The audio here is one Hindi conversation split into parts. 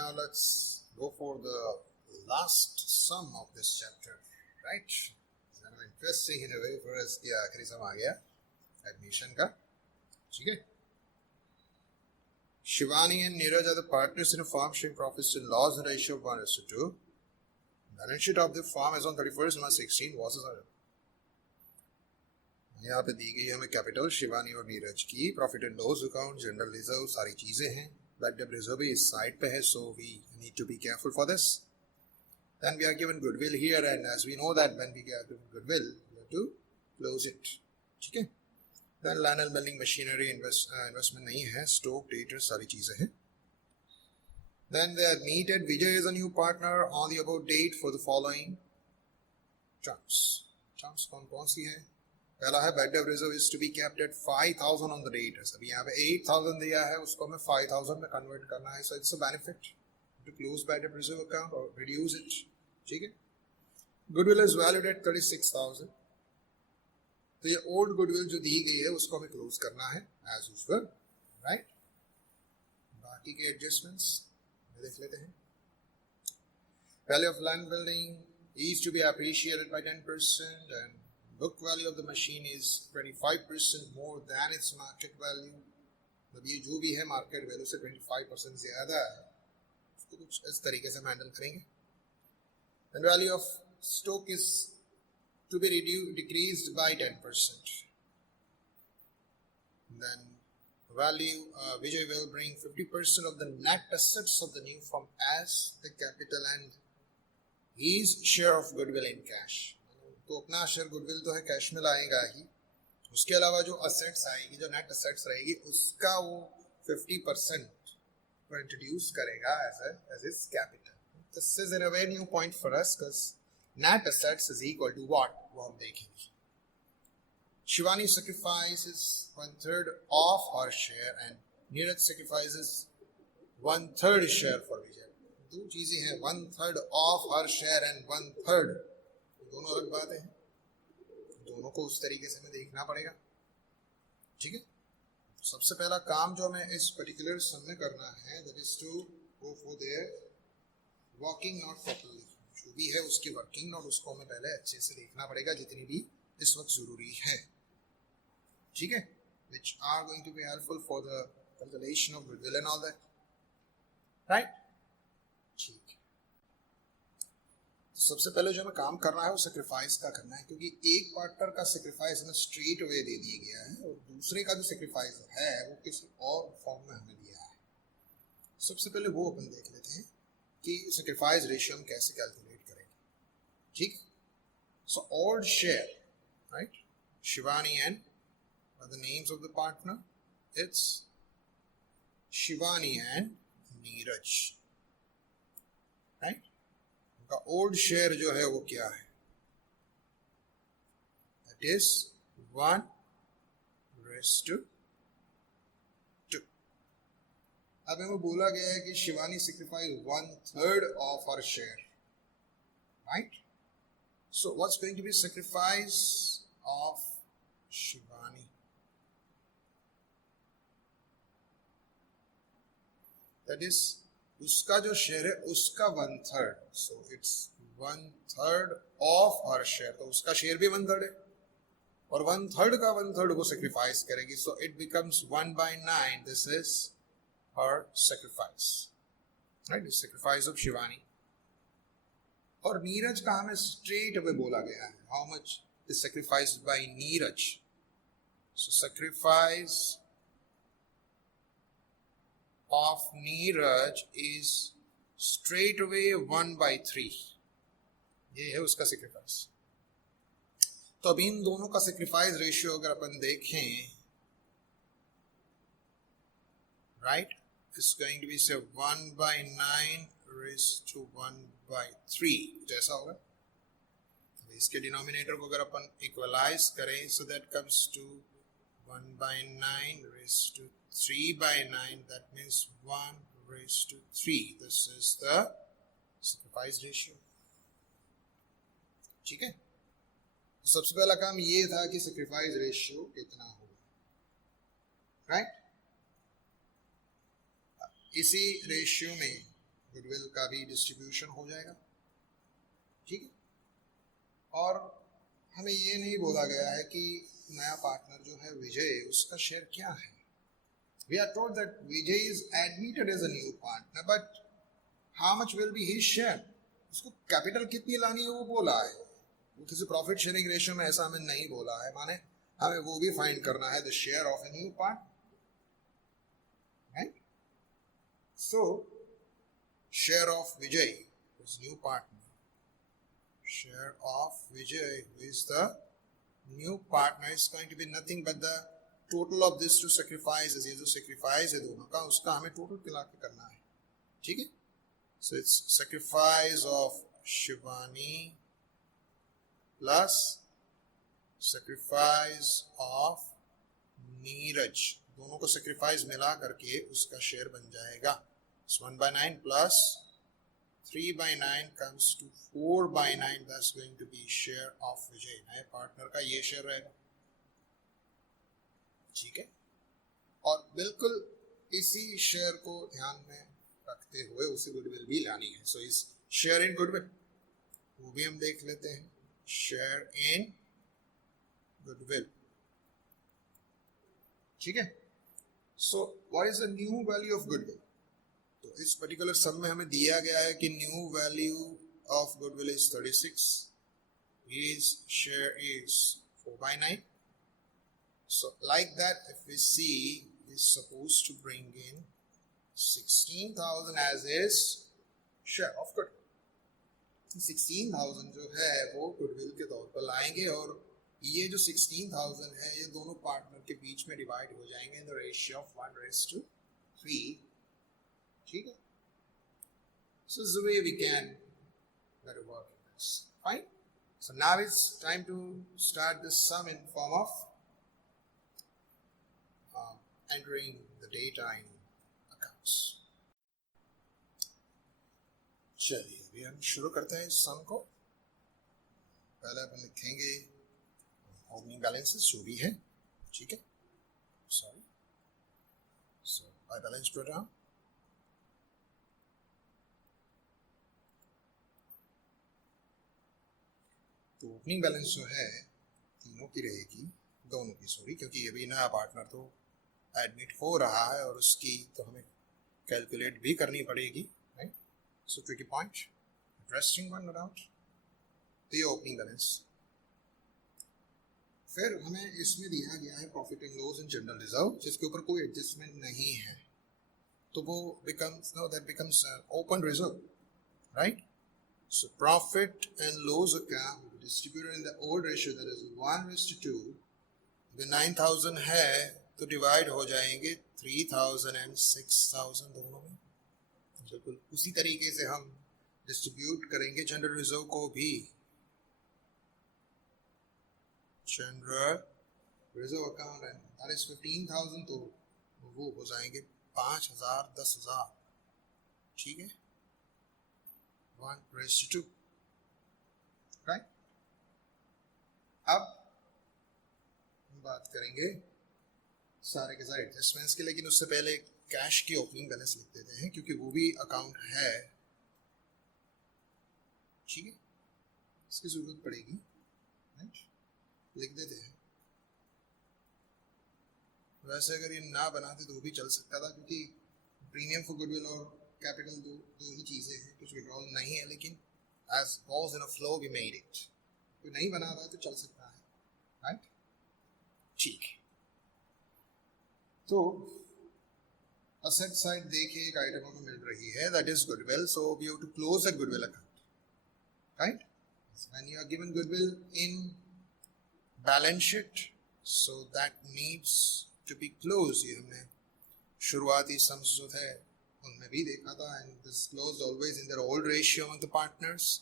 Now let's go for the last sum of this chapter, right? It's kind of interesting in a way for us कि आखिरी sum आ गया admission का, ठीक है? Shivani and Neeraj are the partners in a firm sharing profits and loss in a ratio of 1:2. Balance sheet of the firm as on 31st March 16 was यहाँ पे दी गई है हमें कैपिटल शिवानी और नीरज की, profit and loss account, general reserve, सारी चीजें हैं. बैड डेट रिजर्व भी इस साइड पे है, so we need to be careful for this. Then we are given goodwill here and as we know that when we get goodwill we have to close it, ठीक है. Then land and building machinery investment नहीं है, स्टॉक डेटर सारी चीजें हैं. Then they admitted Vijay is a new partner on the above date for the following terms. Terms कौन सी है? पहला है bad debt reserve is to be kept at 5000 on the debt. अभी यहाँ पे 8000 दिया है, उसको हमें 5000 में कन्वर्ट करना है, so it's a benefit to close bad debt reserve account और रिड्यूस इट, ठीक है. Goodwill is valued at 36000. तो ये ओल्ड गुडविल जो दी गई है उसको हमें क्लोज करना है एज यूजुअल, राइट. बाकी के एडजस्टमेंट्स देख लेते हैं. Value of land building is to be appreciated by 10% and book value of the machine is 25% more than its market value. मतलब ये जो भी है मार्केट वैल्यू से 25% ज्यादा है, उसको कुछ इस तरीके से हम हैंडल करेंगे. And value of stock is to be decreased by 10%. Then value Vijay will bring 50% of the net assets of the new firm as the capital and his share of goodwill in cash. तो अपना शेयर गुडविल तो है, कैश में लाएगा ही, उसके अलावा जो असेट्स आएगी, जो नेट असेट्स रहेगी, उसका वो 50% को इंट्रोड्यूस करेगा as is capital. This is in a very new point for us because net assets is equal to what, वो हम देखेंगे. Shivani sacrifices 1/3 of her share and Neeraj sacrifices 1/3 share for Vijay. दो चीजें हैं, 1/3 of her share and 1/3, दोनों अलग बात है, दोनों को उस तरीके से हमें देखना पड़ेगा, ठीक है. सबसे पहला काम जो हमें इस पर्टिकुलर सम में करना है that is to go for their working note properly. जो भी है उसकी वर्किंग नोट उसको हमें पहले अच्छे से देखना पड़ेगा, जितनी भी इस वक्त जरूरी है, ठीक है, which are going to be helpful for the calculation of goodwill and all that, right. ठीक है. सबसे पहले जो हमें काम करना है वो सेक्रीफाइस का करना है, क्योंकि एक पार्टनर का सेक्रीफाइस हमें स्ट्रेट अवे दे दिया गया है और दूसरे का जो सेक्रीफाइस है वो किसी और फॉर्म में हमें दिया है. सबसे पहले वो अपन देख लेते हैं कि सेक्रीफाइस रेशियो हम कैसे कैलकुलेट करेंगे, ठीक. So old share, right, Shivani and the names of the partner, it's Shivani and Neeraj, right. का ओल्ड शेयर जो है वो क्या है, दैट इज 1:2. अब हमें बोला गया है कि Shivani sacrifice 1/3 of her share, right. So what's going to be sacrifice of Shivani, that is उसका जो शेयर है उसका 1/3. So it's 1/3 of her share, तो उसका शेयर भी 1/3 है और 1/3 का 1/3 वो सेक्रीफाइस करेगी, so it becomes 1/9. This is her sacrifice, right, sacrifice of Shivani. और नीरज का हमें स्ट्रेट अवे बोला गया है, how much is sacrificed by Neeraj. So sacrifice of Neeraj is straight away 1/3. ये है उसका सेक्रीफाइस. तो अब इन दोनों का सेक्रीफाइस रेशियो अगर अपन देखें, right, it's going to be say 1/9 raised to 1/3, जैसा होगा. इसके डिनोमिनेटर को अगर अपन इक्वलाइज करें, so that comes to 1/9 raised to 3/9, that means 1:3. This is the sacrifice ratio, ठीक है. सबसे पहला काम ये था कि sacrifice ratio कितना होगा, राइट. इसी रेशियो में गुडविल का भी डिस्ट्रीब्यूशन हो जाएगा, ठीक है। और हमें ये नहीं बोला गया है कि नया पार्टनर जो है विजय, उसका शेयर क्या है। We are told that Vijay is admitted as a new partner, but how much will be his share, उसको कैपिटल कितनी लानी है वो बोला है, वो किसी प्रॉफिट शेयरिंग रेशियो में ऐसा हमें नहीं बोला है, माने हमें वो भी फाइंड करना है, the share of a new partner, right. So share of Vijay is new partner, share of Vijay, who is the new partner, is going to be nothing but the total of these two sacrifices. ये जो sacrifice है दोनों का, उसका हमें total मिला के करना है, ठीक है। So it's sacrifice of Shivani plus sacrifice of Neeraj, दोनों को sacrifice मिला करके उसका शेयर बन जाएगा 1/9 plus 3/9 comes to 4/9, that's going to be share of Vijay, नए पार्टनर का ये शेयर रहेगा, ठीक है। और बिल्कुल इसी शेयर को ध्यान में रखते हुए उसे गुडविल भी लानी है। सो इस शेयर इन गुडविल वो भी हम देख लेते हैं, शेयर इन गुडविल, ठीक है। So what is the new value of goodwill, तो इस पर्टिकुलर सम में हमें दिया गया है कि new value of goodwill is 36, his share is 4/9. So like that, if we see, is supposed to bring in 16,000 as his share of goodwill. 16,000 जो है वो गुडविल के तौर पर लाएंगे, और ये जो 16,000 है ये दोनों पार्टनर के बीच में डिवाइड हो जाएंगे इन द रेशियो ऑफ 1:3, ठीक है। So this is the way we can better work on this. Fine. So now it's time to start this sum in form of entering the data in accounts. चलिए अभी हम शुरू करते हैं इस सम को। पहले अपन लिखेंगे ओपनिंग बैलेंसेस जो भी है, ठीक है। Sorry, so by balance program तो ओपनिंग बैलेंस जो है तीनों की रहेगी, दोनों की सॉरी, क्योंकि अभी नया पार्टनर तो एडमिट हो रहा है और उसकी तो हमें कैलकुलेट भी करनी पड़ेगी, right. So tricky point, interesting one, no doubt. तो ये ओपनिंग बैलेंस, फिर हमें इसमें दिया गया है profit and loss in general reserve, जिसके ऊपर कोई एडजस्टमेंट नहीं है, तो वो becomes, know that becomes open reserve, right. So profit and loss account distributed in the old ratio, that is 1:2. The 9,000 है तो डिवाइड हो जाएंगे 3,000 and 6,000 दोनों में। बिल्कुल उसी तरीके से हम डिस्ट्रीब्यूट करेंगे जनरल रिजर्व को भी। General reserve account and that is 15,000, तो वो हो जाएंगे 5,000, 10,000, ठीक है। 1:2, राइट। अब हम बात करेंगे सारे के सारे एडजस्टमेंट्स के, लेकिन उससे पहले कैश की ओपनिंग बैलेंस लिख देते हैं, क्योंकि वो भी अकाउंट है, ठीक है। इसकी जरूरत पड़ेगी, राइट, लिख देते हैं। वैसे अगर ये ना बनाते तो वो भी चल सकता था, क्योंकि प्रीमियम फॉर गुडविल और कैपिटल दो ही चीजें हैं, कुछ विड्रॉल नहीं है, लेकिन as was in a flow we made it. कोई नहीं बना रहा है तो चल सकता है, राइट, ठीक है। तो असेट साइड देखिए एक आइटम हमें मिल रही है, that is goodwill, so we have to close the goodwill account, right. When you are given goodwill in balance sheet, so that needs to be close. ये हमने शुरुआती सम्स जो थे उनमें भी देखा था, and this close always in their old ratio of the partners.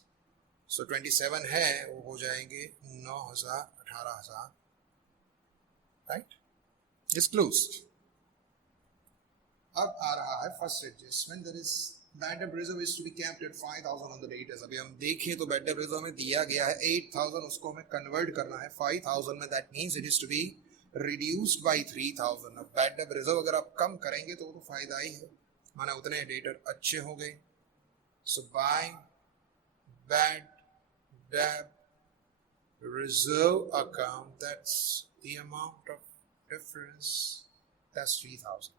So 27 है वो हो जाएंगे 9,000, 18,000, राइट, डिस्क्लोज्ड। अब आ रहा है first adjustment, that is bad debt reserve is to be kept at 5,000 on the debtors. अभी हम देखें तो बैड डेट रिजर्व में दिया गया है 8,000, उसको हमें कन्वर्ट करना है 5,000 में, that means it is to be reduced by 3,000। अब बैड डेट रिजर्व अगर आप कम करेंगे तो वो तो फायदा ही है, माना उतने डेटर अच्छे हो गए, So by bad debt reserve account, that's the amount of difference, that's 3,000.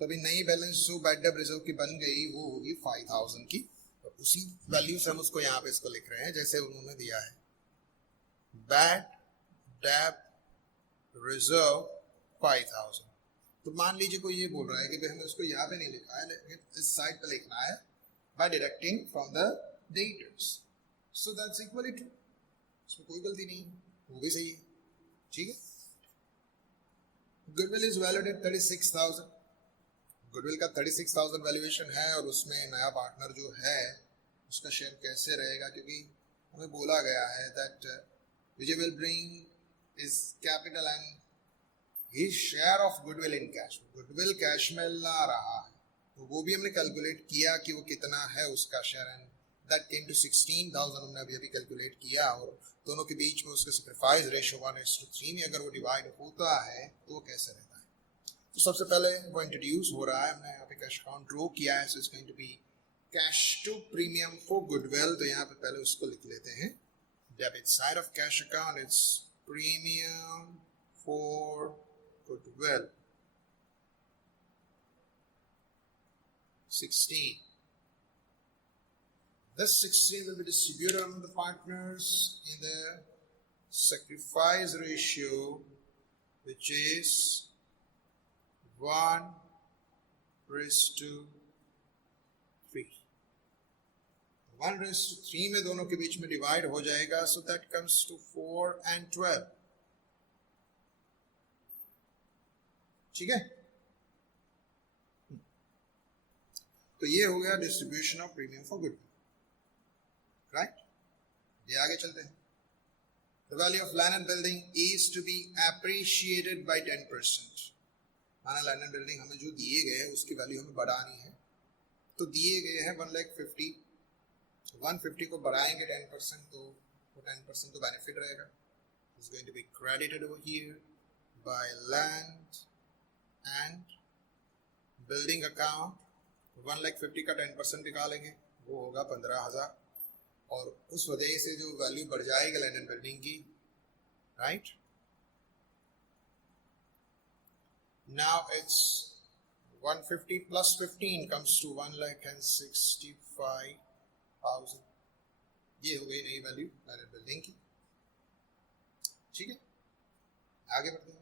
तो अभी नई बैलेंस जो बैड डेट रिजर्व की बन गई वो होगी 5,000 की, तो उसी वैल्यू से हम उसको यहाँ पे इसको लिख रहे हैं जैसे उन्होंने दिया है, बैड डेट रिजर्व 5,000। तो मान लीजिए कोई ये बोल रहा है कि हमें उसको यहाँ पे नहीं लिखा है, लेकिन इस साइड पे लिखना है by deducting from the debtors, so that's equally true, इसमें कोई गलती नहीं, वो भी सही है, ठीक है। Goodwill is valued eight 36,000, goodwill का 36,000 वैल्यूएशन है और उसमें नया पार्टनर जो है उसका शेयर कैसे रहेगा, क्योंकि हमें बोला गया है that Vijay will bring is capital and his share of goodwill in cash, goodwill cash में ला रहा है, तो वो भी हमने कैलकुलेट किया कि वो कितना है उसका share, and that came to 16,000 हमने अभी कैलकुलेट किया, और दोनों के बीच में उसका सैक्रिफाइस रेशियो 1:3 में अगर वो डिवाइड होता है तो वो कैसे रहता है। तो सबसे पहले वो इंट्रोड्यूस हो रहा है, हमने यहाँ पे कैश अकाउंट ड्रॉ किया है, so it's going to be cash to premium for goodwill, तो यहाँ पे पहले उसको लिख लेते हैं, debit side of cash account it's premium for goodwill 16. This 16 will be distributed among the partners in the sacrifice ratio, which is 1:3. 1:3 में दोनों के बीच में डिवाइड हो जाएगा, so that comes to 4 and 12. ठीक है, तो ये हो गया distribution of premium for goodwill, right. ये आगे चलते हैं। The value of land and building is to be appreciated by 10%। माना लैंड एंड बिल्डिंग हमें जो दिए गए हैं उसकी वैल्यू हमें बढ़ानी है, तो दिए गए हैं 1,50,000, 150 को बढ़ाएंगे 10%, तो वो 10% तो बेनिफिट रहेगा, is going to be credited over here by land and building account. 1,50,000 का 10% निकालेंगे, वो होगा 15,000, और उस वजह से जो वैल्यू बढ़ जाएगी लैंड एंड बिल्डिंग की, right. Now it's 150 plus 15 comes to 1,65,000। ये हो गई नई वैल्यू लैंड एंड बिल्डिंग की, ठीक है। आगे बढ़ते हैं।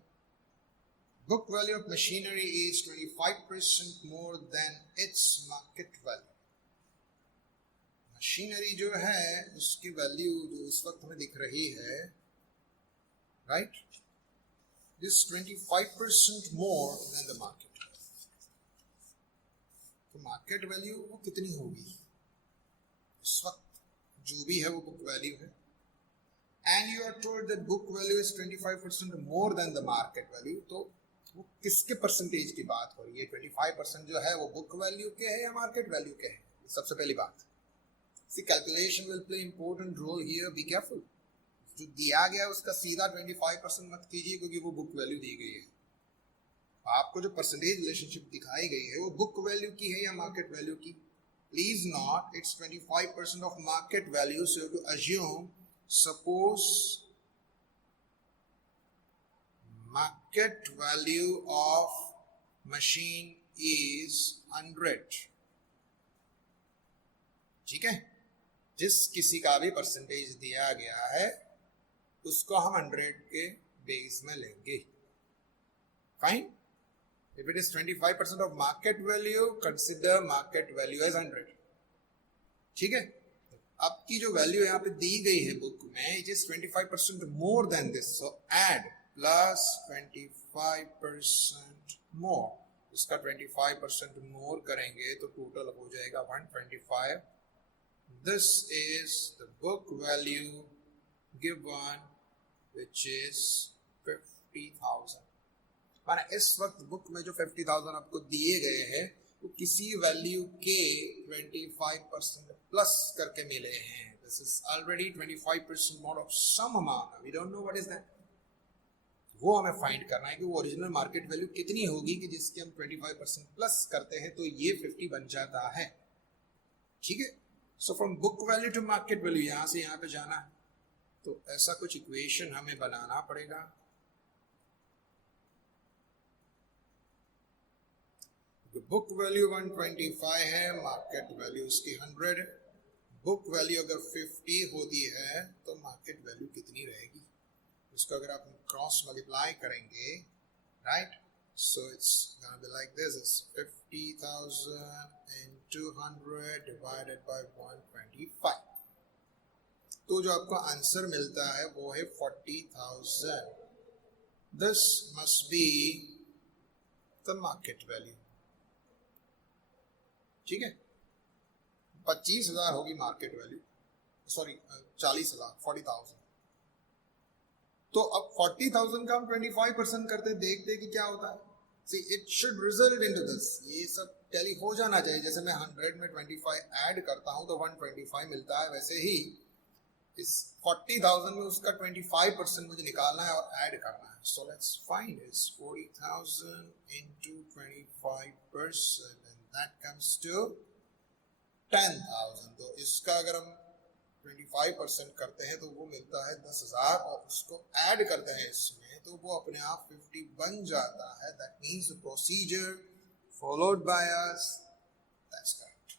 Book value of machinery is 25% more than its market value. Machinery जो है उसकी वैल्यू जो इस वक्त हमें दिख रही है, right, this 25% more than the market value. तो मार्केट वैल्यू वो कितनी होगी इस वक्त, जो भी है वो बुक वैल्यू है, and you are told that book value is 25% more than the market value, तो वो किसके परसेंटेज की बात हो रही है? 25% जो है वो बुक वैल्यू के है या मार्केट वैल्यू के है? सबसे पहली बात, see calculation will play important role here, be careful. जो दिया गया उसका सीधा 25% मत कीजिए, क्योंकि वो बुक वैल्यू दी गई है। आपको जो परसेंटेज रिलेशनशिप दिखाई गई है वो बुक वैल्यू की है या मार्केट वैल्यू की? Please note, it's 25% of market value, so to assume, suppose market value of machine is 100, ठीक है। जिस किसी का भी परसेंटेज दिया गया है उसको हम 100 के बेस में लेंगे, fine. If it is 25% of market value, consider market value as 100, ठीक है। अब की जो वैल्यू यहाँ पे दी गई है बुक में, it is 25% more than this, so add plus 25% more, इसका 25% मोर करेंगे तो टोटल हो जाएगा 125। This is the book value given which is 50,000। माना इस वक्त बुक में जो 50,000 आपको दिए गए हैं वो किसी वैल्यू के 25% प्लस करके मिले हैं। This is already 25% more of some amount. We don't know what is that. वो हमें फाइंड करना है कि वो ओरिजिनल मार्केट वैल्यू कितनी होगी कि जिसके हम 25% प्लस करते हैं तो ये 50 बन जाता है। ठीक है। So from book value to market value, यहां से यहां पे जाना है, तो ऐसा कुछ इक्वेशन हमें बनाना पड़ेगा। बुक वैल्यू 125 है, मार्केट वैल्यू उसकी 100 है। बुक वैल्यू अगर 50 होती है तो मार्केट वैल्यू कितनी रहेगी, उसको अगर आप क्रॉस मल्टीप्लाई करेंगे, right, so it's gonna be like this, is 50,000 into 100 divided by 125, तो जो आपको आंसर मिलता है वो है 40,000। This must be the market value, ठीक है। 25,000 होगी मार्केट वैल्यू, सॉरी 40,000, 40,000। तो अब 40,000 का हम 25% करते देखते कि क्या होता है। See, it should result into this, ये सब टैली हो जाना चाहिए। जैसे मैं 100 में 25 ऐड करता हूं तो 125 मिलता है, वैसे ही इस 40,000 में उसका 25% मुझे निकालना है और ऐड करना है। So let's find is 40,000 into 25% and that comes to 10,000। तो इसका अगर हम 25% करते हैं तो वो मिलता है 10,000, और उसको ऐड करते हैं इसमें तो वो अपने आप 50 बन जाता है। That means the procedure followed by us, that's correct.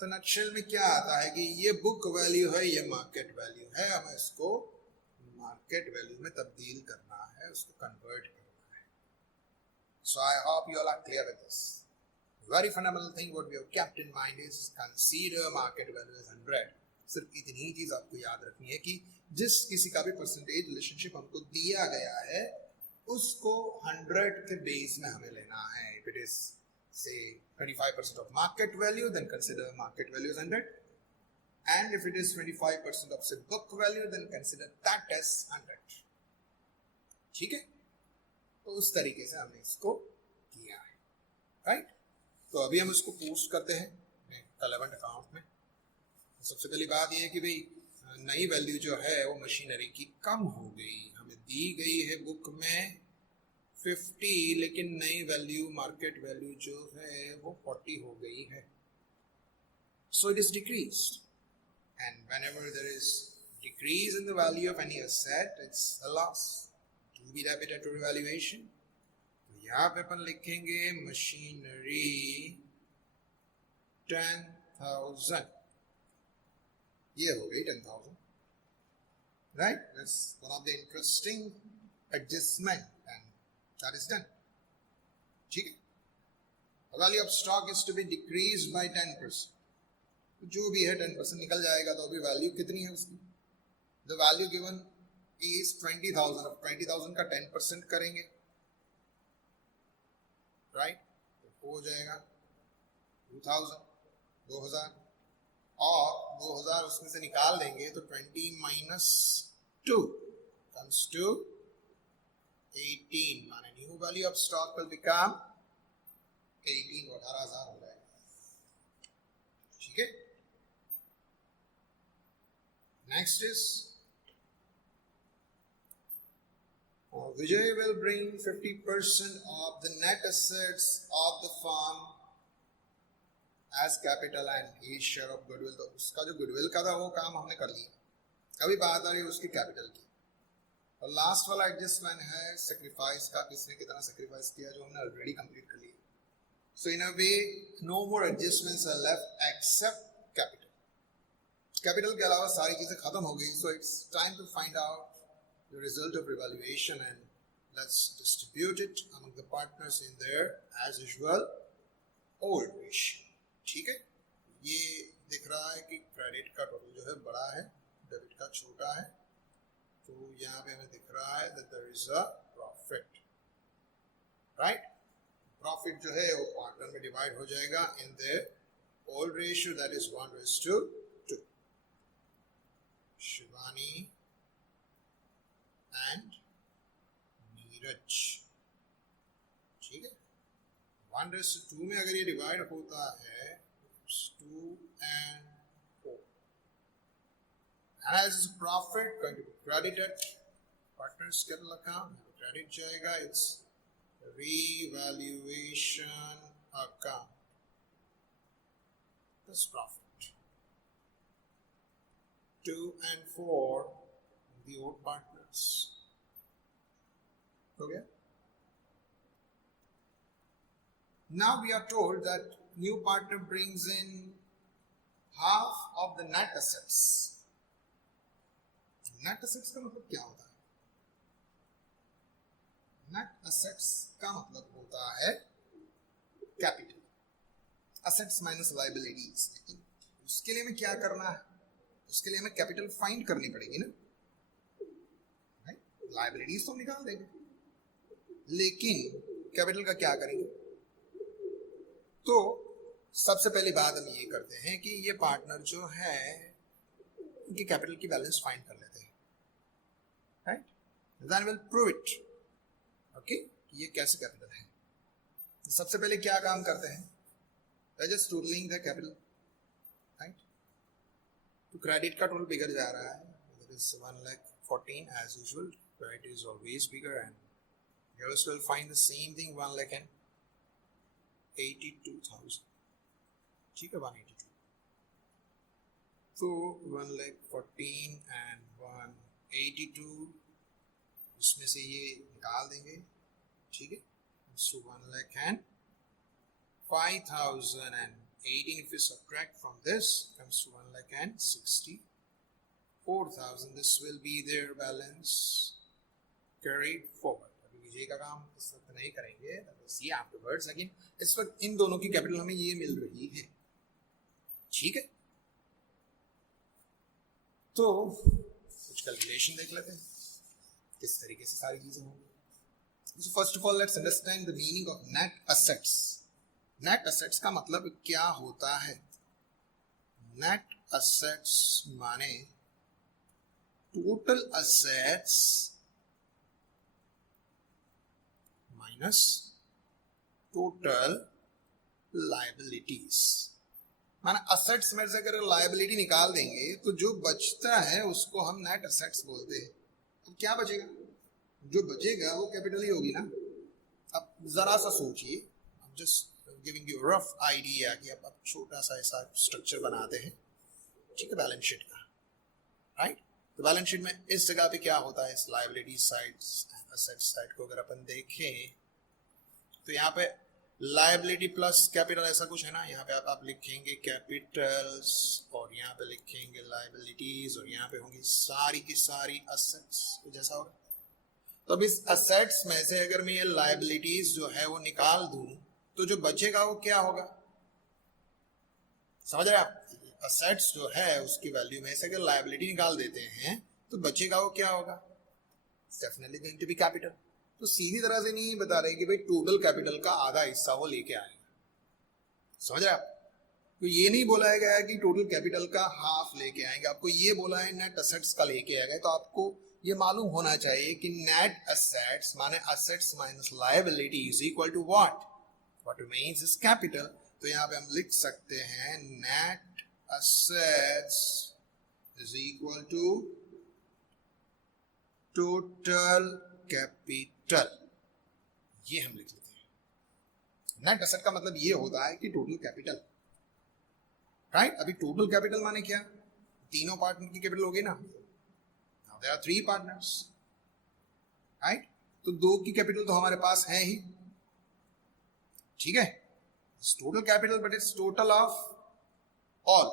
तो नटशेल में क्या आता है कि ये बुक वैल्यू है, ये मार्केट वैल्यू है, हमें इसको मार्केट वैल्यू में तब्दील करना है, उसको कन्वर्ट करना है। So I hope you all are clear with this. Very fundamental thing what we have kept in mind is consider market value as 100। सिर्फ इतनी ही चीज आपको याद रखनी है कि जिस किसी का भी परसेंटेज रिलेशनशिप हमको दिया गया है उसको 100 के बेस में हमें लेना है। If it is say 25% of market value, then consider market value as 100, and if it is 25% of say book value, then consider that as 100। ठीक है, तो उस तरीके से हमने इसको किया है, राइट। तो अभी हम इसको पोस्ट करते हैं रेलेवेंट अकाउंट में। सबसे पहली बात यह है कि भाई नई वैल्यू जो है वो मशीनरी की कम हो गई, हमें दी गई है बुक में 50, लेकिन नई वैल्यू मार्केट वैल्यू जो है वो 40 हो गई है। So it is decreased, and whenever there is decrease in the value of any asset, it's a loss to be debited to revaluation. यहाँ पे अपन लिखेंगे मशीनरी 10,000, ये हो गई 10,000, right. That's one of the interesting adjustment and that is done, ठीक है। Value of stock is to be decrease by 10%, जो भी है 10% निकल जाएगा, तो अभी वैल्यू कितनी है उसकी, द वैल्यू गिवन इज 20,000। अब 20,000 का 10% करेंगे, राइट, तो हो जाएगा 2000, 2000, और 2000 उसमें से निकाल देंगे तो 20 minus 2 comes to 18, माने new value of stock will become 18, 18,000 हो जाएगा, ठीक है। Next is Vijay will bring 50% of the net assets of the firm as capital and his share of goodwill। तो उसका जो goodwill का था वो काम हमने कर लिया। अभी बात आ रही है उसकी कैपिटल की, और लास्ट वाला एडजस्टमेंट है सेक्रीफाइस का, किसने कितना सेक्रीफाइस किया, जो हमने ऑलरेडी कंप्लीट कर लिया। So in a way no more adjustments are left except capital. Capital के अलावा सारी चीजें खत्म हो गई। So it's time to find out the result of revaluation and let's distribute it among the partners in their as usual old ratio, ठीक है। ये दिख रहा है कि क्रेडिट का टोटल जो है बड़ा है, डेबिट का छोटा है, तो यहाँ पे हमें दिख रहा है that there is a profit, right। Profit जो है वो पार्टनर में डिवाइड हो जाएगा in their old ratio, that is 1:2। Shivani and Neeraj, ठीक है। 1:2 में अगर ये डिवाइड होता है 2 and 4, and as a profit going to be credited partners capital account, credit जाएगा its revaluation account, this profit. 2 and 4 the old partners. Okay. Now we are told that new partner brings in half of the net assets. Net assets का मतलब क्या होता है? Net assets का मतलब होता है कैपिटल. Assets minus liabilities. लेकिन उसके लिए हमें क्या करना है? उसके लिए हमें कैपिटल फाइंड करनी पड़ेगी ना. लाइबिलिटीज तो निकाल देंगे, लेकिन कैपिटल का क्या करेंगे? तो सबसे पहली बात हम ये करते हैं कि ये पार्टनर जो है इनकी कैपिटल की बैलेंस फाइंड कर लेते हैं. Right, then will prove it. Okay, ये कैसे कैपिटल है. सबसे पहले क्या काम करते हैं? Just totalling the capital. Right, तो क्रेडिट का टोटल बिगड़ जा रहा है. That is 1,14,000 as usual. Credit is always bigger, and here we will find the same thing. 1,82,000. ठीक है, 182. तो 1,14,000 and 182 उसमें से ये निकाल देंगे. ठीक है, so 1,05,018. If we subtract from this, comes to 1,64,000. This will be their balance carried forward. अभी विजय का काम इस वक्त नहीं करेंगे, see afterwards. लेकिन इस वक्त इन दोनों की कैपिटल हमें ये मिल रही है. ठीक है, तो कुछ कैलकुलेशन देख लेते हैं किस तरीके से सारी चीजें होंगी. So first of all, let's understand the meaning of net assets. Net assets का मतलब क्या होता है? Net assets माने total assets minus total liabilities. माना assets में से अगर liability निकाल देंगे तो जो बचता है उसको हम net assets बोलते हैं. तो क्या बचेगा? जो बचेगा वो कैपिटल ही होगी ना. अब जरा सा सोचिए, I'm just giving you a rough idea कि अब छोटा सा ऐसा स्ट्रक्चर बनाते हैं. ठीक है, बैलेंस शीट का. राइट, तो बैलेंस शीट में इस जगह पे क्या होता है? इस लायबिलिटी साइड, एसेट साइड को अगर अपन देखें तो यहाँ पे लायबिलिटी प्लस कैपिटल ऐसा कुछ है ना. यहाँ पे आप लिखेंगे कैपिटल्स और यहाँ पे लिखेंगे लायबिलिटीज और यहाँ पे होंगी सारी की सारी एसेट्स. तो जैसा होगा, तो अब इस एसेट्स में से अगर मैं ये लायबिलिटीज जो है वो निकाल दूं तो जो बचेगा वो क्या होगा? समझ रहे आप? एसेट्स जो है उसकी वैल्यू में से अगर लायबिलिटी निकाल देते हैं तो बचेगा वो क्या होगा? Definitely going to be capital. तो सीधी तरह से नहीं बता रहे कि भाई टोटल कैपिटल का आधा हिस्सा वो लेके आएगा. समझ रहे आप? तो ये नहीं बोला गया है कि टोटल कैपिटल का हाफ लेके आएंगे. आपको ये बोला है नेट एसेट्स का लेके आएगा. तो आपको ये मालूम होना चाहिए कि नेट एसेट्स माने assets minus liability is equal to what? What remains is capital. तो यहाँ पे हम लिख सकते हैं net assets is equal to total capital. ये हम लिख लेते हैं. नेट एसेट का मतलब ये होता है कि टोटल कैपिटल. राइट, अभी टोटल कैपिटल माने क्या? तीनों पार्टनर की कैपिटल होगी ना. There are 3 partners, right? तो 2 की कैपिटल तो हमारे पास है ही. ठीक है, it's total capital but it's total of all,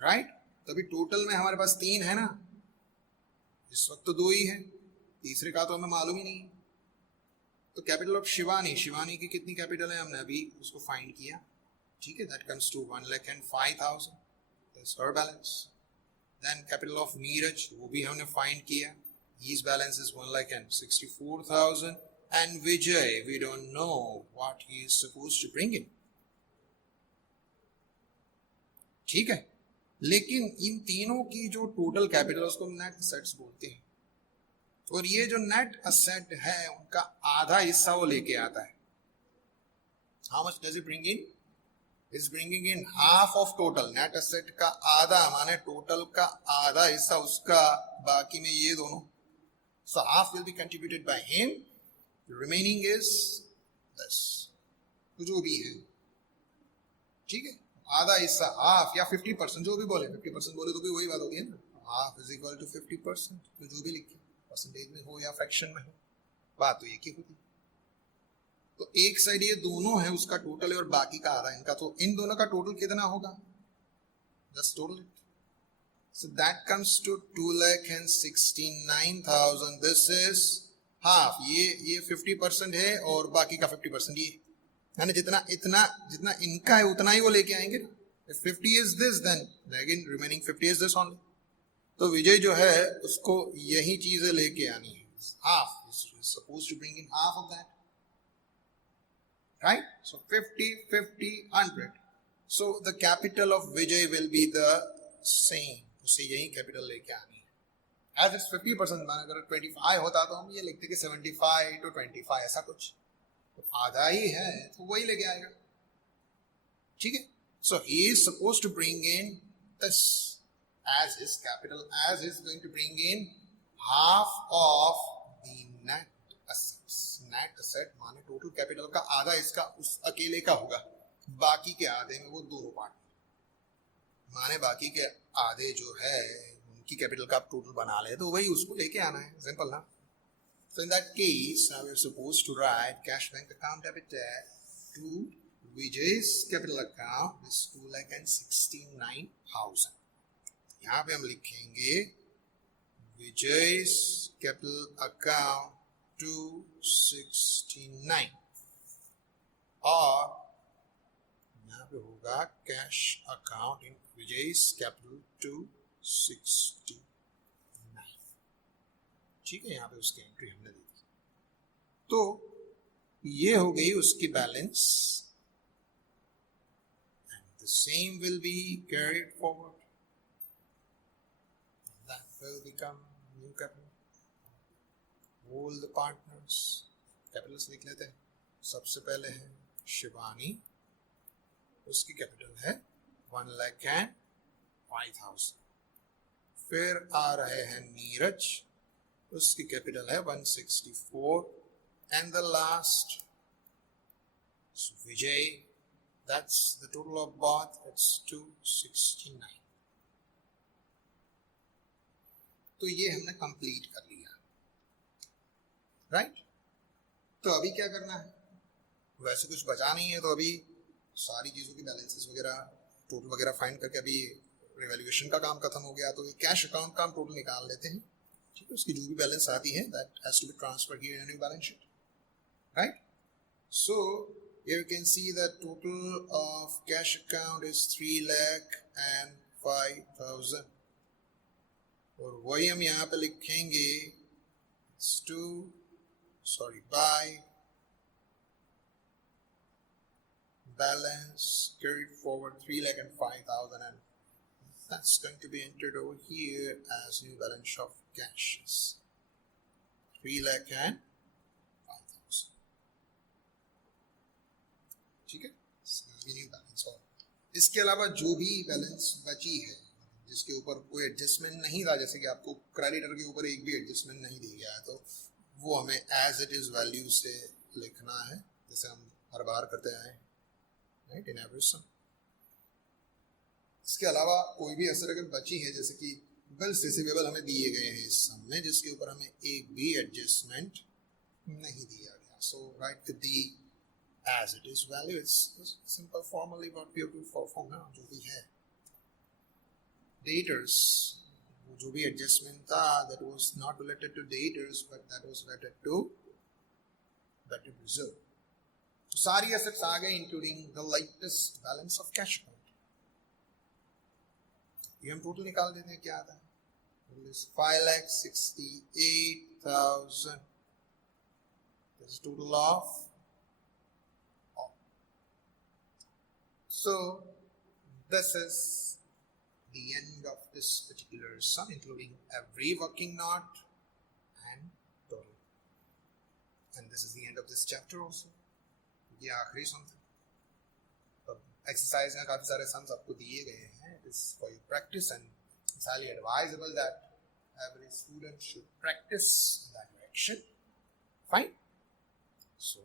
right? तो अभी टोटल में हमारे पास 3 है ना. इस वक्त तो 2 ही है, तीसरे का तो हमें मालूम ही नहीं. तो कैपिटल ऑफ शिवानी, शिवानी की कितनी कैपिटल है हमने अभी उसको फाइंड किया. ठीक है, that comes to 1,05,000. That's her balance. Then capital of Neeraj, वो भी हमने find किया. His balance is 1,64,000. And Vijay, we don't know what he is supposed to bring in. ठीक है, लेकिन इन तीनों की जो टोटल कैपिटल उसको नेट एसेट्स बोलते हैं. और ये जो नेट एसेट है उनका आधा हिस्सा वो लेके आता है. How much does it bring in? Is bringing in half of total. Net asset का आधा माने टोटल का आधा हिस्सा उसका, बाकी में ये दोनों. So half will be contributed by him. The remaining is this. तो जो भी है, ठीक है, आधा हिस्सा, हाफ या 50%, जो भी बोले, 50% बोले तो भी वही बात होती है ना, हाफ इज इक्वल टू 50%, तो जो भी लिखे परसेंटेज में हो या फ्रैक्शन में हो, बात तो एक ही होती। तो एक साइड ये दोनों है उसका टोटल है और बाकी का आधा इनका, तो इन दोनों का टोटल कितना होगा, just total it. So that comes to 2,69,000. This is half. ये 50% है और बाकी का 50% ये, यानी जितना इनका है उतना ही वो लेके आएंगे। If 50 is this, then again remaining 50 is this only. तो विजय जो है उसको यही चीजें लेके आनी है, half. He's supposed to bring in half of that, right? So 50, 50, 100. So the capital of Vijay will be the same. उसे यही कैपिटल लेके आनी है। As it's 50%, अगर 25 होता तो हम ये लिखते कि 75 to 25 ऐसा कुछ, तो आधा ही है तो वही लेके आएगा, ठीक है। So he is supposed to bring in this as his capital, as he is going to bring in half of the net assets. Net asset माने टोटल कैपिटल का आधा इसका उस अकेले का होगा, बाकी के आधे में वो दोनों पार्ट माने बाकी के आधे जो है उनकी कैपिटल का टोटल बना ले तो वही उसको लेके आना है, सिंपल ना। So in that case now we are supposed to write cash bank account debit to Vijay's capital account is 2,69,000. यहाँ पे हम लिखेंगे Vijay's capital account 269 और यहाँ पे होगा cash account in Vijay's capital 269, ठीक है। यहाँ पे उसकी एंट्री हमने दे दी, तो ये हो गई उसकी balance, and the same will be carried forward, that will become new capital. All the partners Capitals लिख लेते हैं। सबसे पहले है शिवानी, उसकी कैपिटल है 1,05,000। फिर आ रहे हैं नीरज, उसकी कैपिटल है 164, and the last Vijay, that's the total of both, it's 269। तो ये हमने कंप्लीट कर लिया, राइट। तो अभी क्या करना है, वैसे कुछ बचा नहीं है, तो अभी सारी चीज़ों की बैलेंसेस वगैरह टोटल वगैरह फाइंड करके अभी रिवैल्यूएशन का काम खत्म हो गया, तो ये कैश अकाउंट का हम टोटल निकाल लेते हैं, ठीक है। उसकी जो भी बैलेंस आती है that has to be transferred here in new balance sheet, right. So here you can see the total of cash account is 3,05,000 और वही हम यहाँ पे लिखेंगे by balance carried forward 3,05,000, and that's going to be entered over here as new balance of cash is 3,05,000, ठीक है। New balance. और इसके अलावा जो भी बैलेंस बची है जिसके ऊपर कोई एडजस्टमेंट नहीं था, जैसे कि आपको क्रेडिटर के ऊपर एक भी एडजस्टमेंट नहीं दिया गया है, तो वो हमें एज इट इज वैल्यू से लिखना है, जैसे हम हर बार करते आए, राइट, इन एवरी सम। इसके अलावा कोई भी असर अगर बची है, जैसे कि बिल्स रिसीवेबल हमें दिए गए हैं इस सम में, जिसके ऊपर हमें एक भी एडजस्टमेंट नहीं दिया गया, so write the as it is value, it's simple formally what we have to perform ना, जो भी है डेटर्स, जो भी एडजस्टमेंट था that was not related to debtors but that was related to better reserve. तो सारी एसेट्स आ गए including the latest balance of cash account. ये हम टोटल निकाल देते हैं, क्या आता है, 5,68,000, this is total of all. So this is the end of this particular sum, including every working knot and total, and this is the end of this chapter also. ये आखिरी सम था। तो एक्सरसाइज में काफी सारे सम्स आपको दिए गए हैं, it is for your practice and it's highly advisable that every student should practice in that direction, fine. So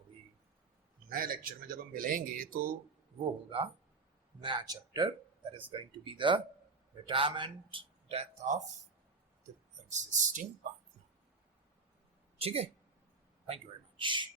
नए लेक्चर में जब हम मिलेंगे तो वो होगा नया chapter, that is going to be the retirement death of the existing partner. ठीक है, थैंक यू वेरी मच.